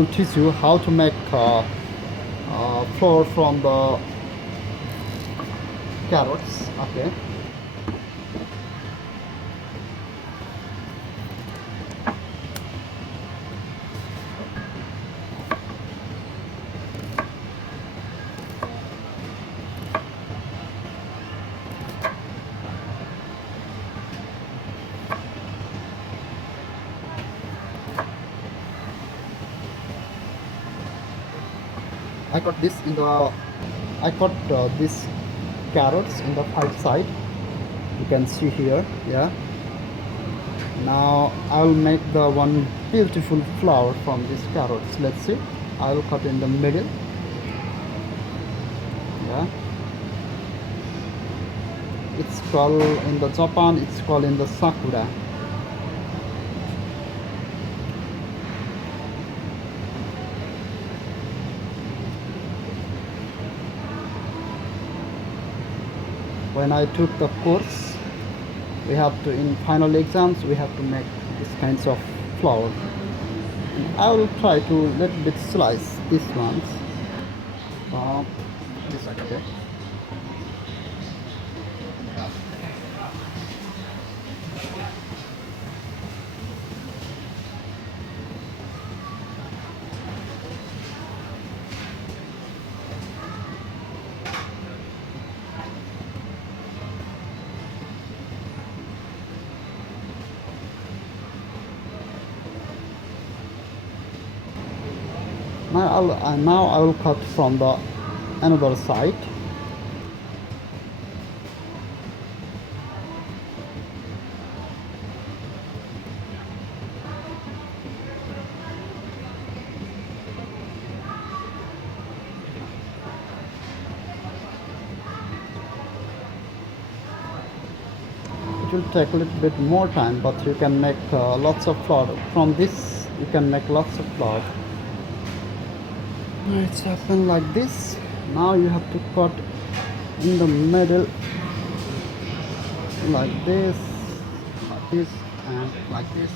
I'll teach you how to make flour from the carrots. Okay. I cut this in the I cut this carrots in the right side. You can see here. Yeah. Now I'll make the one beautiful flower from these carrots. Let's see. I'll cut in the middle. Yeah. It's called in the Japan. It's called in the sakura. When I took the course, we have to, in final exams, we have to make these kinds of flour. And I will try to little bit slice these ones. This side, okay. Now I will cut from the another side. It will take a little bit more time, but you can make lots of flour. From this, you can make lots of flour. It's happened like this. Now you have to cut in the middle like this, and like this,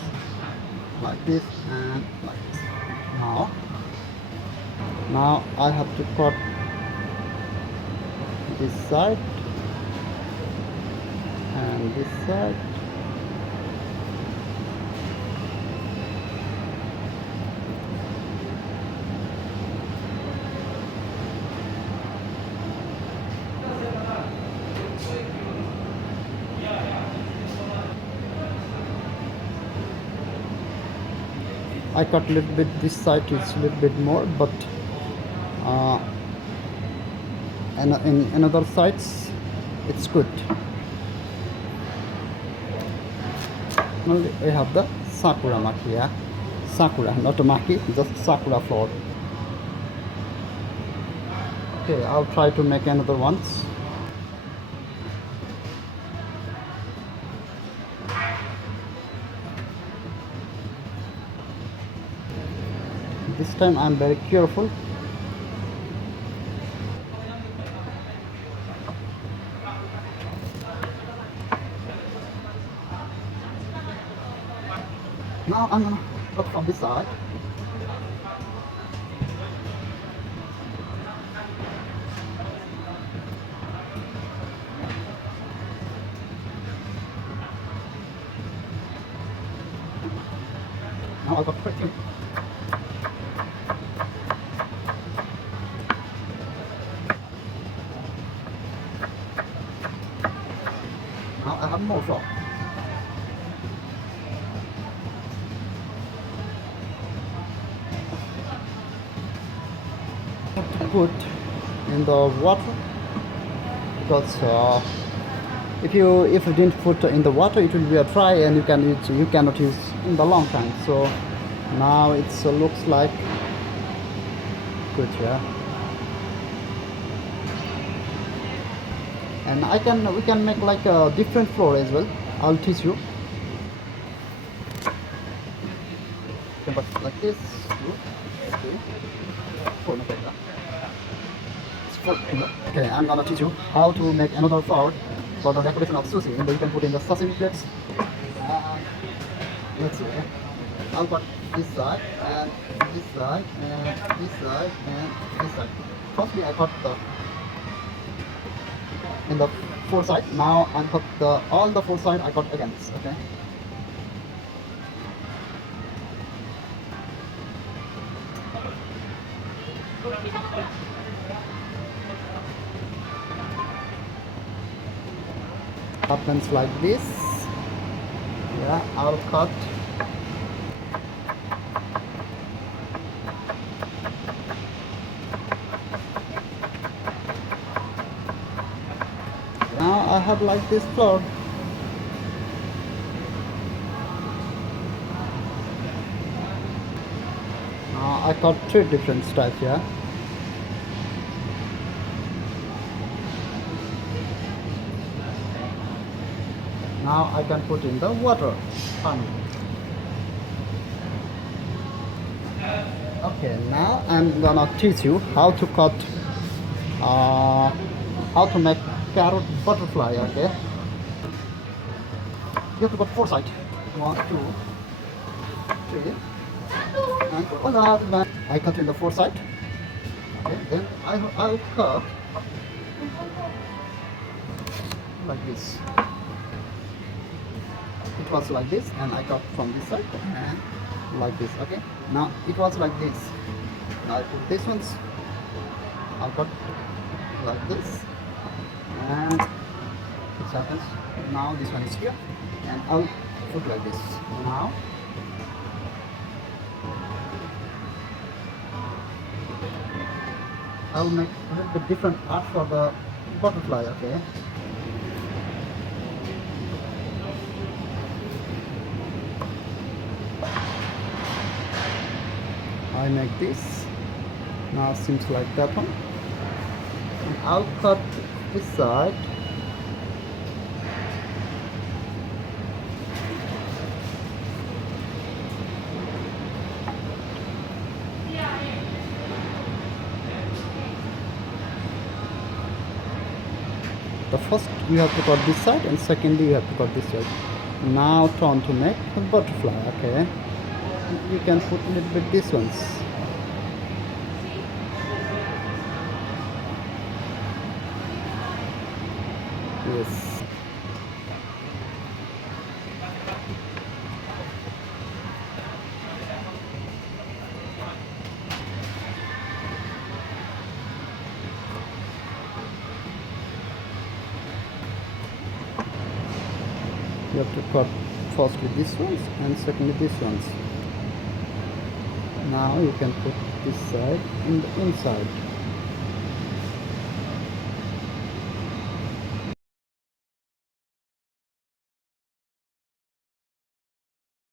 like this, and like this. Now I have to cut this side and this side. I cut a little bit this side, it's a little bit more, but and in another sides it's good. Now we have the sakura maki, yeah? Sakura, not a maki, just sakura flour. Okay, I'll try to make another ones. This time I'm very careful. Now I'm gonna cut from this side. Now I've got preety. Now I have more flour. Put in the water, because if you didn't put in the water, it will be dry and you cannot use in the long time. So now it looks like good, yeah. And we can make like a different flour as well. I'll teach you. You can put it like this. Okay. Okay, I'm gonna teach you how to make another flour for the decoration of sushi. And you can put in the sashimi plates. Let's see. I'll put this side and this side and this side and this side. Firstly, I cut the in the four side. Now I cut the all the four side. I cut against. Okay. Happens like this. Yeah, I'll cut. Now I have like this floor. Now I cut three different styles. Yeah. Now I can put in the water. Fun. Okay, now I'm gonna teach you how to cut, how to make carrot butterfly. Okay, you have to cut four sides. 1, 2, 3, and voila. I cut in the four side. Okay, then I'll cut like this. It was like this, and I cut from this side and like this. Okay, now it was like this. Now I put this ones. I'll cut like this, and this happens. Now this one is here, and I'll put like this. Now I'll make a little bit different art for the butterfly. Okay. I make this. Now seems like that one. And I'll cut this side. The first you have to cut this side, and secondly you have to cut this side. Now turn to make a butterfly. Okay. You can put a little bit this ones. Yes. You have to cut firstly these ones and secondly these ones. Now you can put this side in the inside.